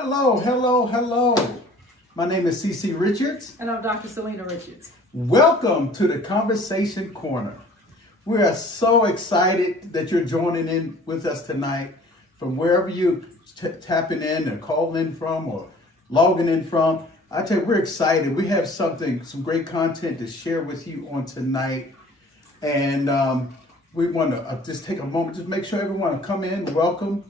Hello, hello, hello. My name is C.C. Richards. And I'm Dr. Solina Richards. Welcome to the Conversation Corner. We are so excited that you're joining in with us tonight from wherever you tapping in or calling in from or logging in from. I tell you, we're excited. We have some great content to share with you on tonight. And we want to just take a moment, just make sure everyone come in, welcome.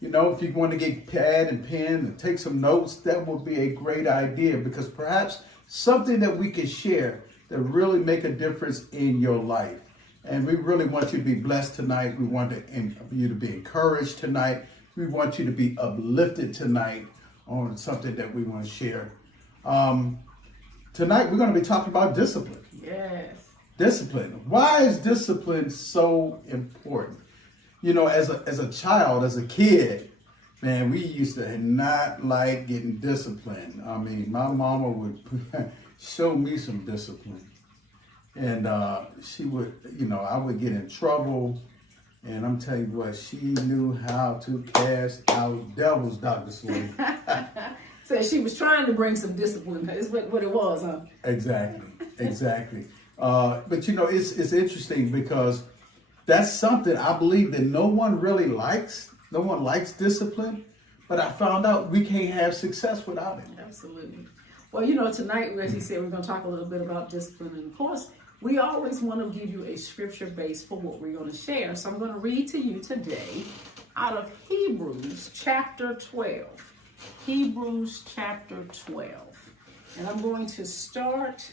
You know, if you want to get pad and pen and take some notes, that would be a great idea, because perhaps something that we can share that really make a difference in your life. And we really want you to be blessed tonight. We want you to be encouraged tonight. We want you to be uplifted tonight on something that we want to share. Tonight we're going to be talking about discipline. Yes. Discipline. Why is discipline so important? You know, as a child, as a kid, man, we used to not like getting disciplined. I mean, my mama would show me some discipline. And she would, you know, I would get in trouble. And I'm telling you what, she knew how to cast out devils, Dr. Solina. So she was trying to bring some discipline. Is what it was, huh? Exactly. But, you know, it's interesting because that's something I believe that no one really likes. No one likes discipline. But I found out we can't have success without it. Absolutely. Well, you know, tonight, as he said, we're going to talk a little bit about discipline. And of course, we always want to give you a scripture base for what we're going to share. So I'm going to read to you today out of Hebrews chapter 12. Hebrews chapter 12. And I'm going to start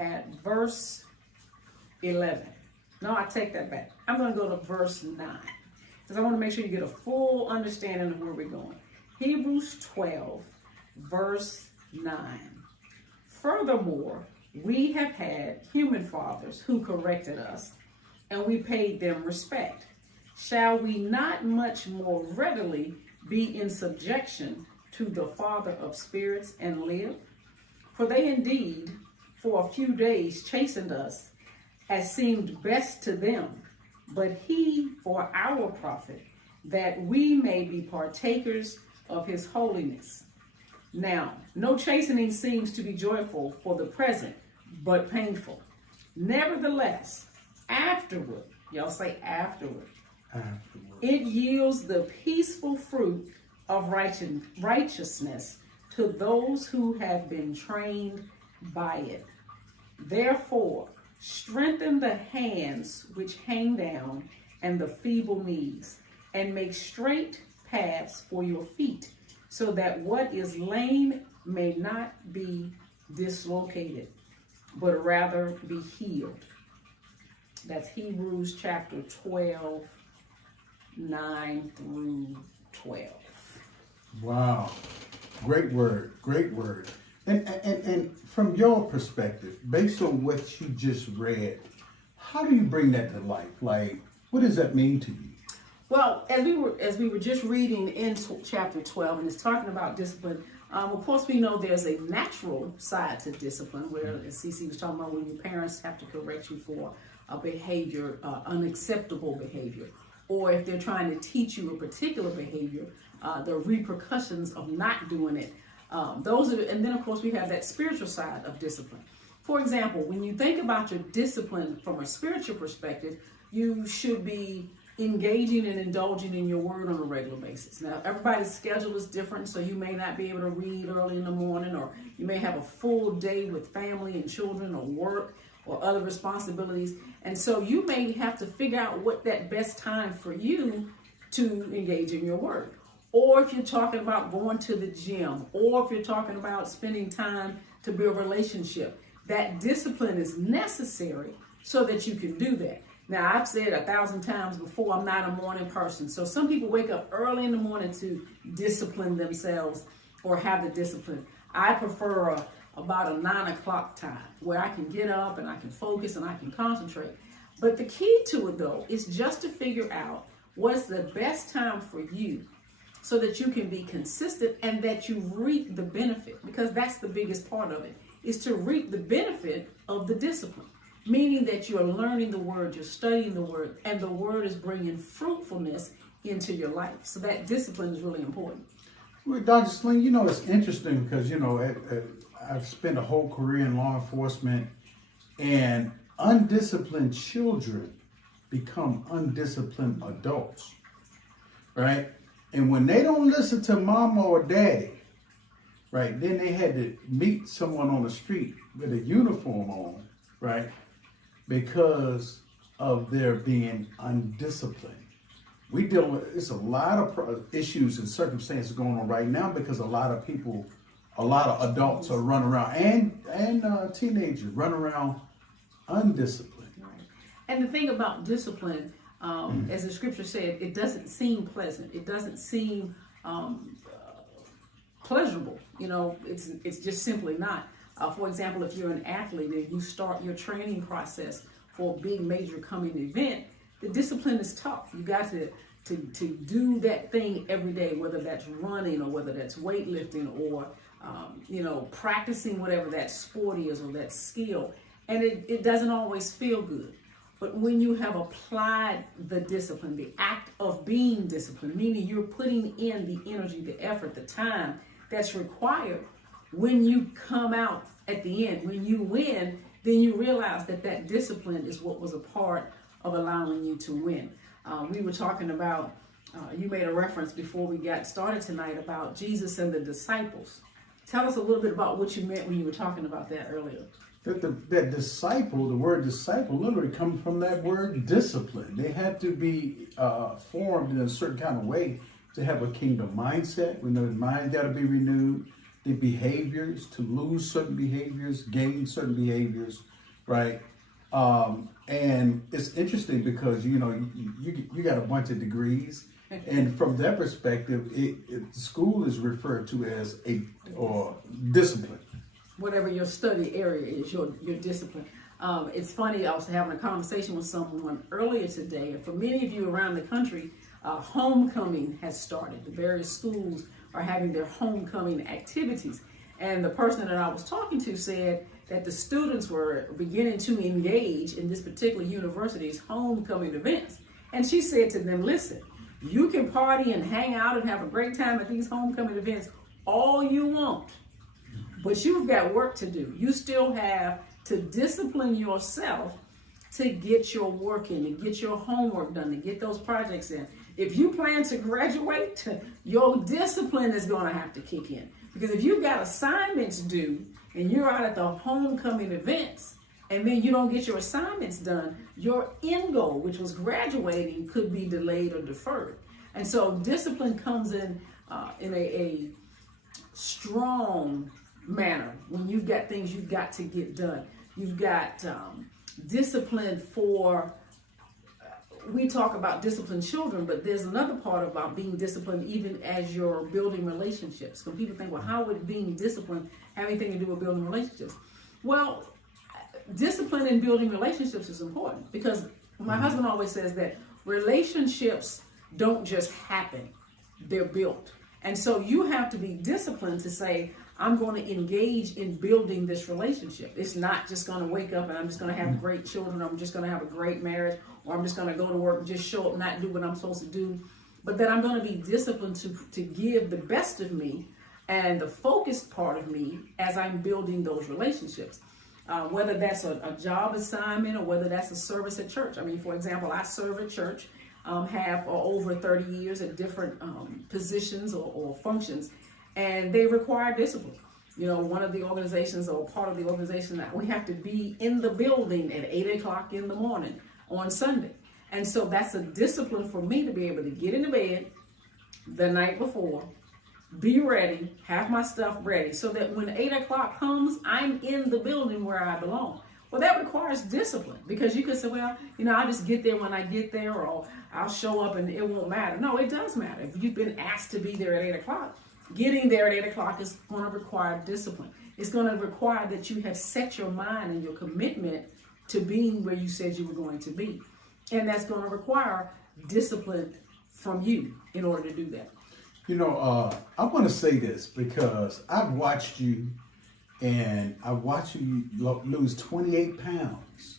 at verse 11. No, I take that back. I'm going to go to verse 9. Because I want to make sure you get a full understanding of where we're going. Hebrews 12, verse 9. Furthermore, we have had human fathers who corrected us, and we paid them respect. Shall we not much more readily be in subjection to the Father of spirits and live? For they indeed for a few days chastened us, as seemed best to them, but he for our profit, that we may be partakers of his holiness. Now, no chastening seems to be joyful for the present, but painful. Nevertheless, afterward, y'all say afterward, it yields the peaceful fruit of righteousness to those who have been trained by it. Therefore, strengthen the hands which hang down and the feeble knees, and make straight paths for your feet, so that what is lame may not be dislocated, but rather be healed. That's Hebrews chapter 12, 9 through 12. Wow. Great word. And from your perspective, based on what you just read, how do you bring that to life? Like, what does that mean to you? Well, as we were just reading into chapter 12, and it's talking about discipline. Of course, we know there's a natural side to discipline, where, as CC was talking about, when your parents have to correct you for a behavior, unacceptable behavior, or if they're trying to teach you a particular behavior, the repercussions of not doing it. And then of course we have that spiritual side of discipline. For example, when you think about your discipline from a spiritual perspective, you should be engaging and indulging in your word on a regular basis. Now, everybody's schedule is different, so you may not be able to read early in the morning, or you may have a full day with family and children or work or other responsibilities. And so you may have to figure out what that best time for you to engage in your word. Or if you're talking about going to the gym, or if you're talking about spending time to build a relationship, that discipline is necessary so that you can do that. Now, I've said 1,000 times before, I'm not a morning person. So some people wake up early in the morning to discipline themselves or have the discipline. I prefer about a 9 o'clock time where I can get up and I can focus and I can concentrate. But the key to it, though, is just to figure out what's the best time for you, so that you can be consistent and that you reap the benefit, because that's the biggest part of it, is to reap the benefit of the discipline, meaning that you're learning the word, you're studying the word, and the word is bringing fruitfulness into your life. So that discipline is really important. Well, Dr. Sling, it's interesting because, I've spent a whole career in law enforcement, and undisciplined children become undisciplined adults, right? And when they don't listen to mama or daddy, right, then they had to meet someone on the street with a uniform on, right, because of their being undisciplined. We deal with, it's a lot of issues and circumstances going on right now because a lot of adults are running around and teenagers run around undisciplined. Right. And the thing about discipline, as the scripture said, it doesn't seem pleasant. It doesn't seem pleasurable. It's just simply not. For example, if you're an athlete and you start your training process for a big major coming event, the discipline is tough. You got to do that thing every day, whether that's running or whether that's weightlifting or practicing whatever that sport is or that skill. And it doesn't always feel good. But when you have applied the discipline, the act of being disciplined, meaning you're putting in the energy, the effort, the time that's required, when you come out at the end, when you win, then you realize that discipline is what was a part of allowing you to win. We were talking about, you made a reference before we got started tonight about Jesus and the disciples. Tell us a little bit about what you meant when you were talking about that earlier. That disciple, the word disciple literally comes from that word discipline. They have to be formed in a certain kind of way to have a kingdom mindset. We know the mind got to be renewed. The behaviors, to lose certain behaviors, gain certain behaviors, right? And it's interesting because, you got a bunch of degrees. And from that perspective, school is referred to as or discipline. Whatever your study area is, your discipline. It's funny, I was having a conversation with someone earlier today, and for many of you around the country, homecoming has started. The various schools are having their homecoming activities. And the person that I was talking to said that the students were beginning to engage in this particular university's homecoming events. And she said to them, listen, you can party and hang out and have a great time at these homecoming events all you want, but you've got work to do. You still have to discipline yourself to get your work in, to get your homework done, to get those projects in. If you plan to graduate, your discipline is going to have to kick in. Because if you've got assignments due and you're out at the homecoming events and then you don't get your assignments done, your end goal, which was graduating, could be delayed or deferred. And so discipline comes in a strong manner when you've got things you've got to get done. You've got discipline for, we talk about disciplined children, but there's another part about being disciplined even as you're building relationships. When people think, well, how would being disciplined have anything to do with building relationships? Well, discipline in building relationships is important because my husband always says that relationships don't just happen, they're built. And so you have to be disciplined to say, I'm going to engage in building this relationship. It's not just going to wake up and I'm just going to have great children, or I'm just going to have a great marriage, or I'm just going to go to work and just show up, not do what I'm supposed to do. But that I'm going to be disciplined to give the best of me and the focused part of me as I'm building those relationships. Whether that's a job assignment or whether that's a service at church. I mean, for example, I serve at church, have over 30 years at different positions or functions, and they require discipline. One of the organizations or part of the organization that we have to be in the building at 8 o'clock in the morning on Sunday. And so that's a discipline for me to be able to get into bed the night before, be ready, have my stuff ready, so that when 8 o'clock comes, I'm in the building where I belong. Well, that requires discipline, because you could say, well, I'll just get there when I get there, or I'll show up and it won't matter. No, it does matter. If you've been asked to be there at 8 o'clock, getting there at 8 o'clock is going to require discipline. It's going to require that you have set your mind and your commitment to being where you said you were going to be. And that's going to require discipline from you in order to do that. I want to say this because I've watched you, and I watched you lose 28 pounds.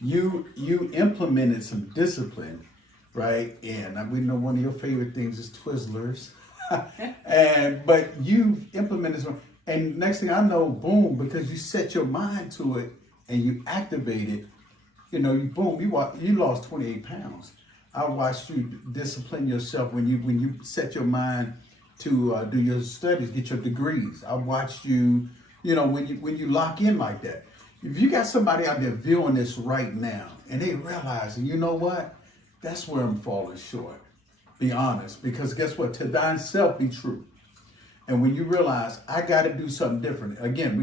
You implemented some discipline, right? And we know one of your favorite things is Twizzlers. But you implement this one, and next thing I know, boom, because you set your mind to it and you activate it, you know, you lost 28 pounds. I watched you discipline yourself when you set your mind to do your studies, get your degrees. I watched you, you know, when you lock in like that. If you got somebody out there viewing this right now and they realize, you know what, that's where I'm falling short. Be honest, because guess what? To thine self be true. And when you realize I got to do something different, again,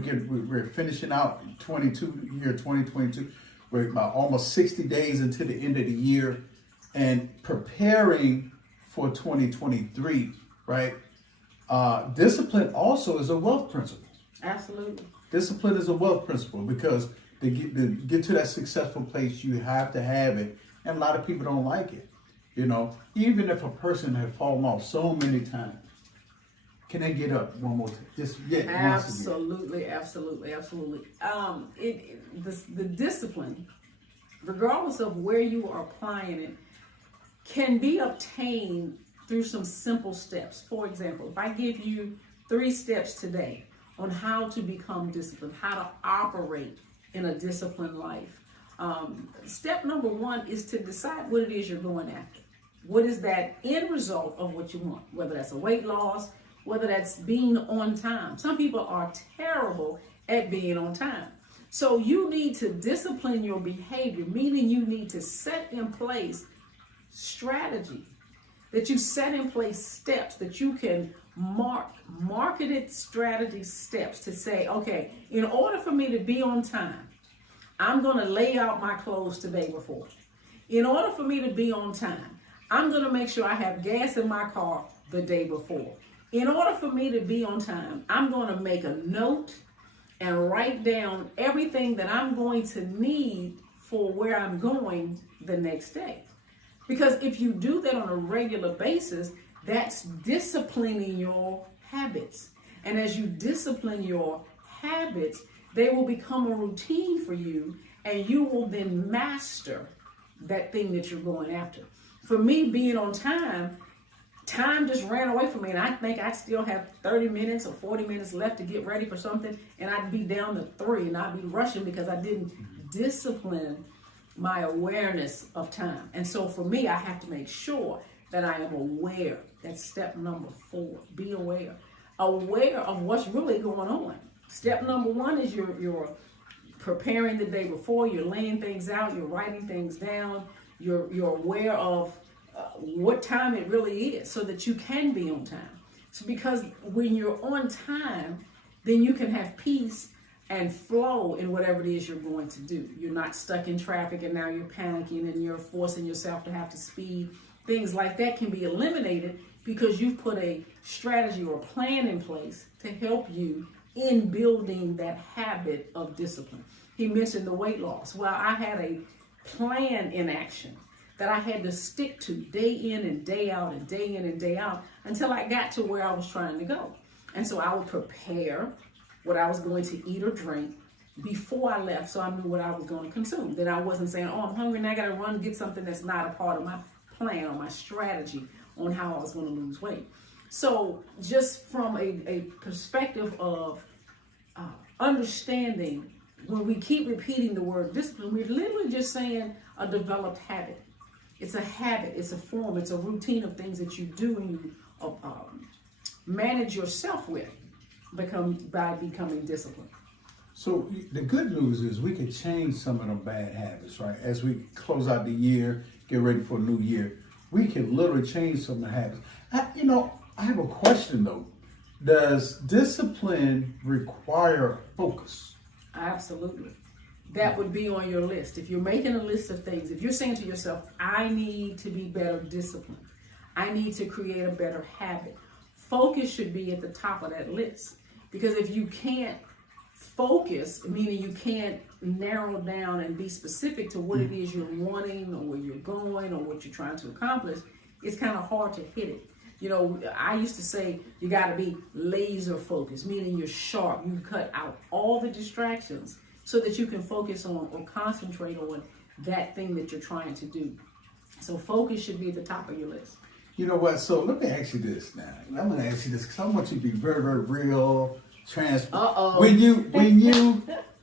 we're finishing out 2022. We're about almost 60 days into the end of the year and preparing for 2023, right? Discipline also is a wealth principle. Absolutely. Discipline is a wealth principle because to get to that successful place, you have to have it. And a lot of people don't like it. You know, even if a person has fallen off so many times, can they get up one more time? Absolutely. The discipline, regardless of where you are applying it, can be obtained through some simple steps. For example, if I give you 3 steps today on how to become disciplined, how to operate in a disciplined life. Step number 1 is to decide what it is you're going after. What is that end result of what you want? Whether that's a weight loss, whether that's being on time. Some people are terrible at being on time. So you need to discipline your behavior, meaning you need to set in place strategy, that you set in place steps that you can marketed strategy steps to say, okay, in order for me to be on time, I'm going to lay out my clothes the day before. In order for me to be on time, I'm going to make sure I have gas in my car the day before. In order for me to be on time, I'm going to make a note and write down everything that I'm going to need for where I'm going the next day. Because if you do that on a regular basis, that's disciplining your habits. And as you discipline your habits, they will become a routine for you, and you will then master that thing that you're going after. For me, being on time just ran away from me, and I think I still have 30 minutes or 40 minutes left to get ready for something, and I'd be down to 3, and I'd be rushing because I didn't discipline my awareness of time. And so for me, I have to make sure that I am aware. That's step number 4. Be aware of what's really going on. Step number 1 is you're preparing the day before. You're laying things out. You're writing things down. You're aware of what time it really is, so that you can be on time. So because when you're on time, then you can have peace and flow in whatever it is you're going to do. You're not stuck in traffic and now you're panicking and you're forcing yourself to have to speed. Things like that can be eliminated because you've put a strategy or a plan in place to help you in building that habit of discipline. He mentioned the weight loss. Well, I had a plan in action that I had to stick to day in and day out and day in and day out until I got to where I was trying to go. And so I would prepare what I was going to eat or drink before I left, so I knew what I was going to consume. Then I wasn't saying, oh, I'm hungry and I got to run and get something that's not a part of my plan or my strategy on how I was going to lose weight. So just from a perspective of understanding, when we keep repeating the word discipline, we're literally just saying a developed habit. It's a habit, it's a form, it's a routine of things that you do and you manage yourself with by becoming disciplined. So the good news is we can change some of them bad habits, right? As we close out the year, get ready for a new year, we can literally change some of the habits. I have a question though. Does discipline require focus? Absolutely. That would be on your list. If you're making a list of things, if you're saying to yourself, I need to be better disciplined, I need to create a better habit, focus should be at the top of that list. Because if you can't focus, meaning you can't narrow down and be specific to what it is you're wanting or where you're going or what you're trying to accomplish, it's kind of hard to hit it. You know, I used to say you got to be laser focused, meaning you're sharp. You cut out all the distractions so that you can focus on or concentrate on that thing that you're trying to do. So focus should be at the top of your list. You know what? So let me ask you this now. I'm going to ask you this because I want you to be very, very real, transparent. Uh-oh.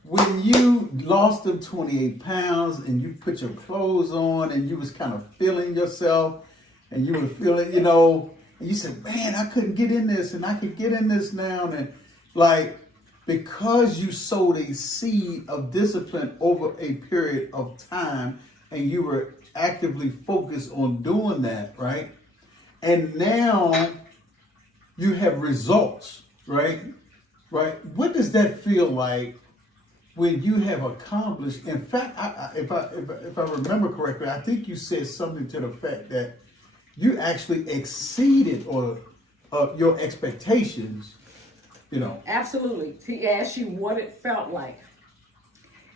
When you lost them 28 pounds and you put your clothes on and you was kind of feeling yourself and you were feeling, and you said, man, I couldn't get in this and I could get in this now. And like, because you sowed a seed of discipline over a period of time and you were actively focused on doing that, right? And now you have results, right? Right? What does that feel like when you have accomplished? In fact, if I remember correctly, I think you said something to the fact that you actually exceeded or your expectations. Absolutely. He asked you what it felt like,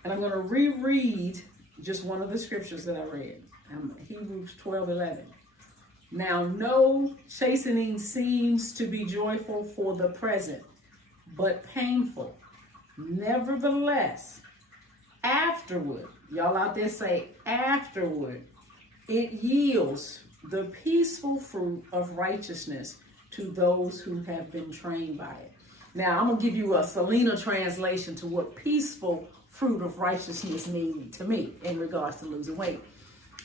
and I'm going to reread just one of the scriptures that I read. Hebrews 12:11. Now, no chastening seems to be joyful for the present, but painful. Nevertheless, afterward, y'all out there say afterward, it yields the peaceful fruit of righteousness to those who have been trained by it. Now, I'm going to give you a Solina translation to what peaceful fruit of righteousness means to me in regards to losing weight.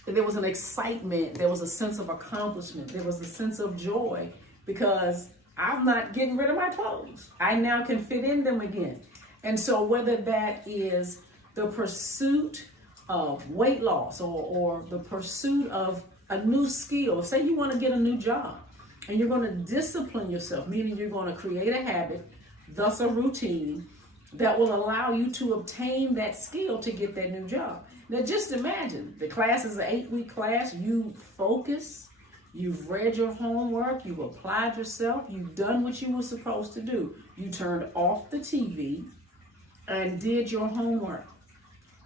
There was an excitement, there was a sense of accomplishment, there was a sense of joy because I'm not getting rid of my clothes. I now can fit in them again. And so whether that is the pursuit of weight loss or the pursuit of a new skill, say you want to get a new job and you're going to discipline yourself, meaning you're going to create a habit, thus a routine that will allow you to obtain that skill to get that new job. Now just imagine, the class is an 8-week class, you focus, you've read your homework, you've applied yourself, you've done what you were supposed to do. You turned off the TV and did your homework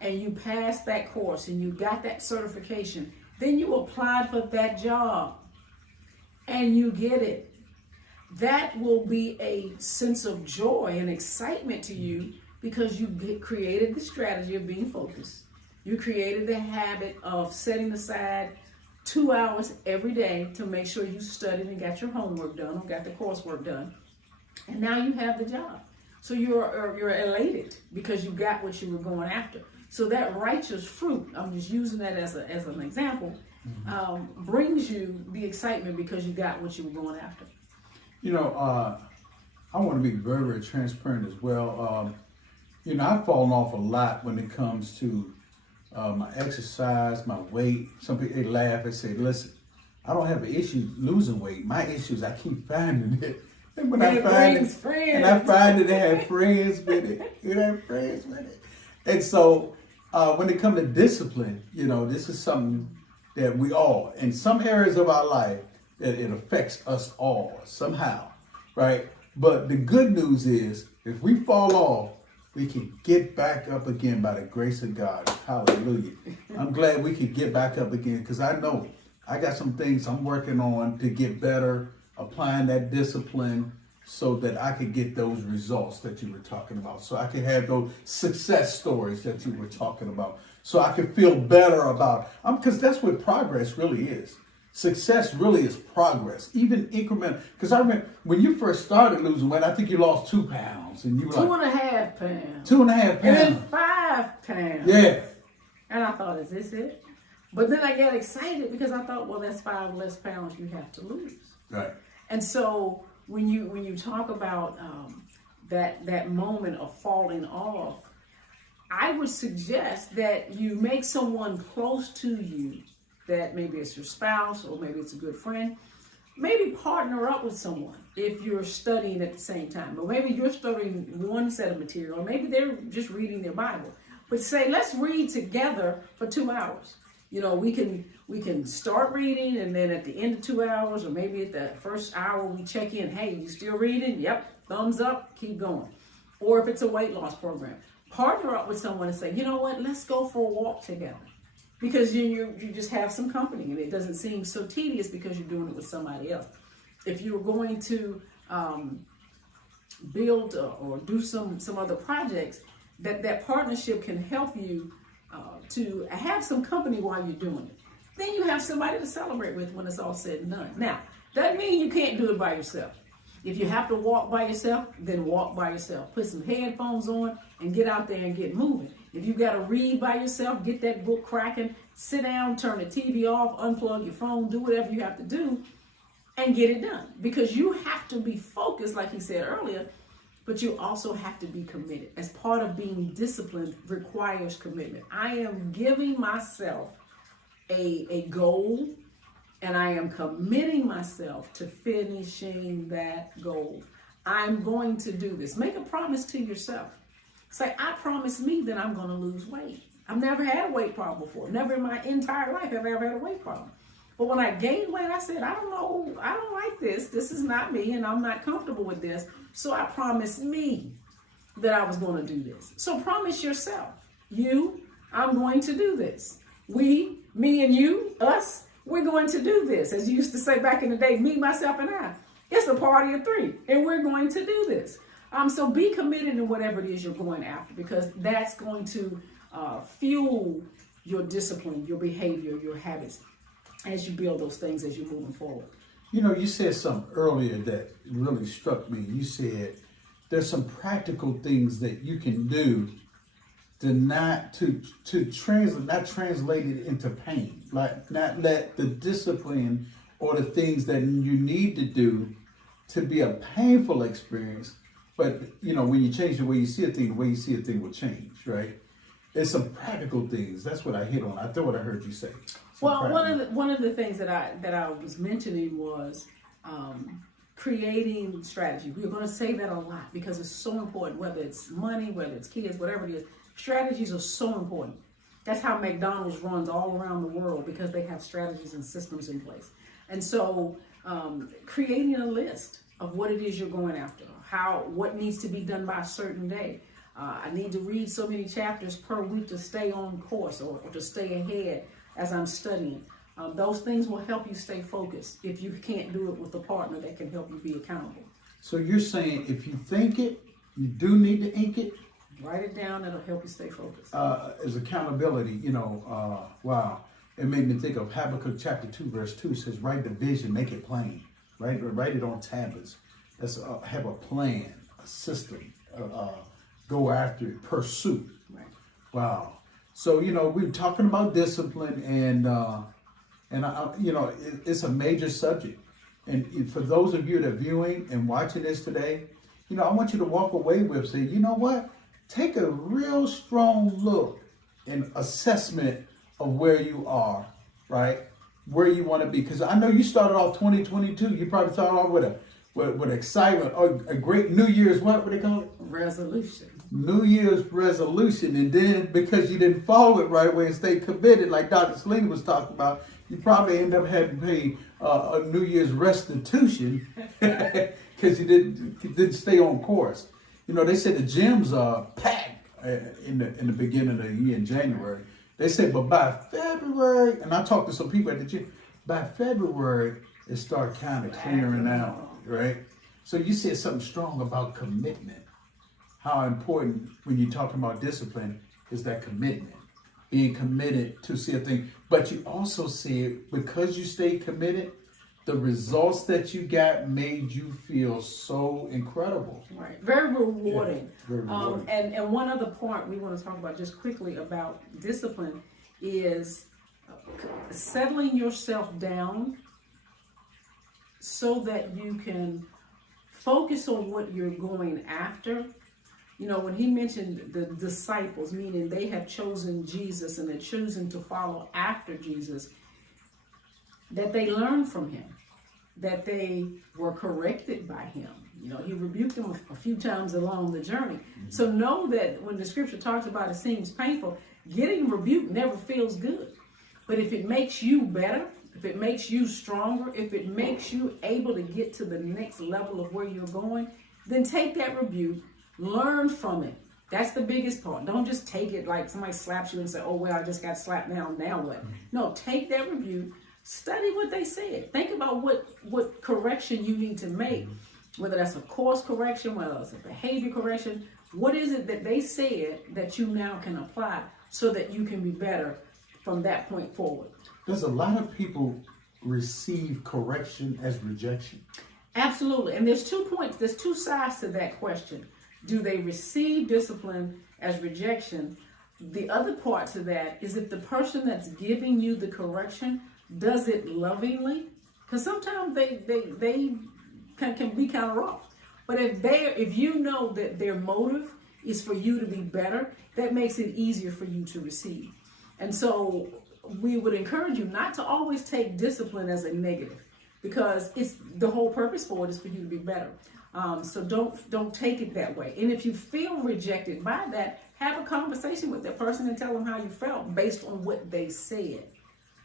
and you passed that course and you got that certification. Then you applied for that job and you get it. That will be a sense of joy and excitement to you because you created the strategy of being focused. You created the habit of setting aside 2 hours every day to make sure you studied and got your homework done or got the coursework done. And now you have the job. So you're elated because you got what you were going after. So that righteous fruit, I'm just using that as an example, brings you the excitement because you got what you were going after. I want to be very, very transparent as well. I've fallen off a lot when it comes to my exercise, my weight. Some people, they laugh and say, listen, I don't have an issue losing weight. My issue is I keep finding it. And when I find it, they have friends with it. You have friends with it. And so when it comes to discipline, this is something that we all, in some areas of our life, that it affects us all somehow, right? But the good news is, if we fall off, we can get back up again by the grace of God. Hallelujah. I'm glad we can get back up again because I know I got some things I'm working on to get better, applying that discipline so that I could get those results that you were talking about. So I could have those success stories that you were talking about. So I could feel better about, because that's what progress really is. Success really is progress, even incremental. Because I remember when you first started losing weight, I think you lost 2 pounds. And you were 2.5 pounds. 2.5 pounds. And then 5 pounds. Yeah. And I thought, is this it? But then I got excited because I thought, well, that's 5 less pounds you have to lose. Right. And so when you talk about that moment of falling off, I would suggest that you make someone close to you, that maybe it's your spouse or maybe it's a good friend, maybe partner up with someone if you're studying at the same time. Or maybe you're studying one set of material, or maybe they're just reading their Bible. But say, let's read together for 2 hours. We can start reading, and then at the end of 2 hours, or maybe at the first hour, we check in. Hey, you still reading? Yep. Thumbs up. Keep going. Or if it's a weight loss program, partner up with someone and say, you know what? Let's go for a walk together. Because you just have some company, and it doesn't seem so tedious because you're doing it with somebody else. If you're going to build or do some other projects, that partnership can help you to have some company while you're doing it. then you have somebody to celebrate with when it's all said and done. Now, doesn't mean you can't do it by yourself. If you have to walk by yourself, then walk by yourself. Put some headphones on and get out there and get moving. If you got to read by yourself, get that book cracking, sit down, turn the TV off, unplug your phone, do whatever you have to do and get it done. Because you have to be focused, like he said earlier, but you also have to be committed. As part of being disciplined requires commitment. I am giving myself a goal, and I am committing myself to finishing that goal. I'm going to do this. Make a promise to yourself. Say, I promise me that I'm going to lose weight. I've never had a weight problem before. Never in my entire life have I ever had a weight problem. But when I gained weight, I said, I don't know, I don't like this. This is not me, and I'm not comfortable with this. So I promised me that I was going to do this. So promise yourself, I'm going to do this. We, me and you, us, we're going to do this. As you used to say back in the day, me, myself, and I. It's a party of three, and we're going to do this. So be committed in whatever it is you're going after, because that's going to fuel your discipline, your behavior, your habits, as you build those things as you're moving forward. You know, you said something earlier that really struck me. You said there's some practical things that you can do not translate it into pain, like not let the discipline or the things that you need to do to be a painful experience. But you know, when you change the way you see a thing, the way you see a thing will change, right? It's some practical things. That's what I hit on. I thought what I heard you say. Well, one of the things that I was mentioning was creating strategy. We're going to say that a lot because it's so important. Whether it's money, whether it's kids, whatever it is, strategies are so important. That's how McDonald's runs all around the world, because they have strategies and systems in place. And so, creating a list of what it is you're going after, what needs to be done by a certain day. I need to read so many chapters per week to stay on course or to stay ahead as I'm studying. Those things will help you stay focused if you can't do it with a partner that can help you be accountable. So you're saying if you think it, you do need to ink it? Write it down, it'll help you stay focused. As accountability, wow. It made me think of Habakkuk chapter 2, verse 2. It says, write the vision, make it plain. Right? Write it on tablets. Let's have a plan, a system, go after it, pursue. Right. Wow. So, we're talking about discipline, and it's a major subject. And for those of you that are viewing and watching this today, I want you to walk away with saying, you know what? Take a real strong look and assessment of where you are, right? Where you want to be. Because I know you started off 2022. You probably started off with excitement, or a great New Year's, what do they call it? Resolution. New Year's resolution. And then because you didn't follow it right away and stay committed, like Dr. Solina was talking about, you probably end up having to pay a New Year's restitution because you didn't stay on course. They said the gyms are packed in the beginning of the year in January. They said, but by February, and I talked to some people at the gym, by February, it started kind of clearing out, right? So you said something strong about commitment. How important when you're talking about discipline is that commitment. Being committed to see a thing. But you also said, because you stayed committed, the results that you got made you feel so incredible. Right. Very rewarding. Yeah, very rewarding. And one other part we want to talk about just quickly about discipline is settling yourself down so that you can focus on what you're going after. When he mentioned the disciples, meaning they have chosen Jesus and they're choosing to follow after Jesus, that they learned from him, that they were corrected by him. He rebuked them a few times along the journey. Mm-hmm. So know that when the scripture talks about it seems painful, getting rebuked never feels good. But if it makes you better, if it makes you stronger, if it makes you able to get to the next level of where you're going, then take that rebuke, learn from it. That's the biggest part. Don't just take it like somebody slaps you and say, oh, well, I just got slapped now what? No, take that rebuke, study what they said. Think about what correction you need to make, whether that's a course correction, whether it's a behavior correction. What is it that they said that you now can apply so that you can be better from that point forward. Does a lot of people receive correction as rejection? Absolutely. And there's 2 points, there's 2 sides to that question. Do they receive discipline as rejection? The other part to that is if the person that's giving you the correction does it lovingly, because sometimes they can be kind of rough. But if you know that their motive is for you to be better, that makes it easier for you to receive. And so we would encourage you not to always take discipline as a negative, because it's the whole purpose for it is for you to be better. So don't take it that way. And if you feel rejected by that, have a conversation with that person and tell them how you felt based on what they said,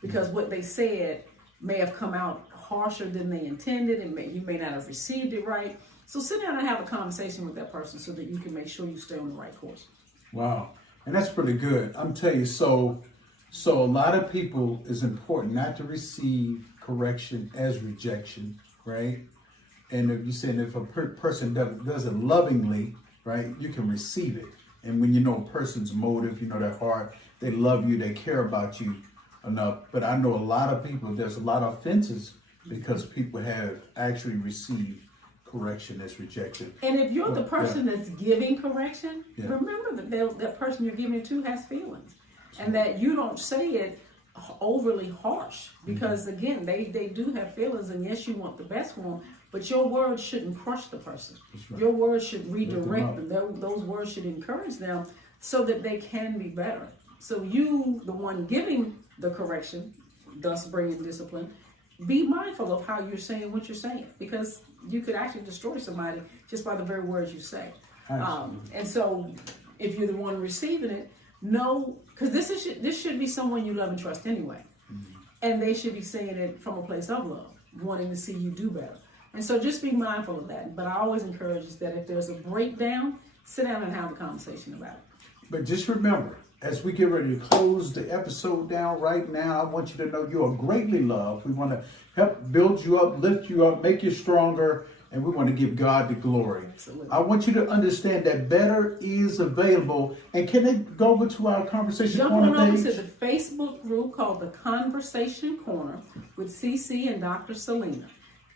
because what they said may have come out harsher than they intended, and you may not have received it right. So sit down and have a conversation with that person so that you can make sure you stay on the right course. Wow, and that's pretty good. I'm telling you, so a lot of people, it's important not to receive correction as rejection, right? And if you said if a person does it lovingly, right, you can receive it. And when you know a person's motive, you know their heart, they love you, they care about you enough. But I know a lot of people, there's a lot of offenses because people have actually received correction as rejection. And if you're the person that's giving correction, remember that that person you're giving it to has feelings, and that you don't say it overly harsh, because again, they do have feelings, and yes, you want the best for them, but your words shouldn't crush the person. Right. Your words should redirect them. Those words should encourage them so that they can be better. So you, the one giving the correction, thus bringing discipline, be mindful of how you're saying what you're saying, because you could actually destroy somebody just by the very words you say. And so if you're the one receiving it, know, because this should be someone you love and trust anyway. And they should be saying it from a place of love, wanting to see you do better. And so just be mindful of that. But I always encourage is that if there's a breakdown, sit down and have a conversation about it. But just remember, as we get ready to close the episode down right now, I want you to know you are greatly loved. We want to help build you up, lift you up, make you stronger, and we want to give God the glory. Absolutely. I want you to understand that better is available. And can they go over to our Conversation Corner page? Jump on over to the Facebook group called The Conversation Corner with CC and Dr. Solina.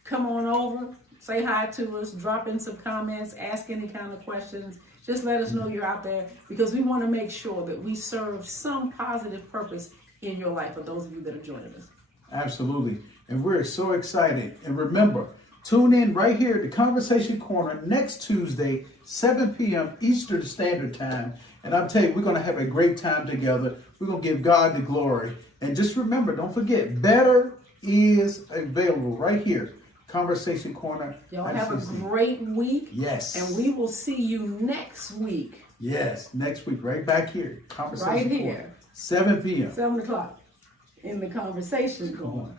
Come on over, say hi to us, drop in some comments, ask any kind of questions. Just let us know you're out there, because we want to make sure that we serve some positive purpose in your life for those of you that are joining us. Absolutely. And we're so excited. And remember, tune in right here at the Conversation Corner next Tuesday, 7 p.m. Eastern Standard Time. And I'll tell you, we're going to have a great time together. We're going to give God the glory. And just remember, don't forget, better is available right here. Conversation Corner. Y'all have a great week. Yes. And we will see you next week. Yes, next week, right back here. Conversation Right here. Corner. 7 p.m. 7 o'clock in the Conversation Corner.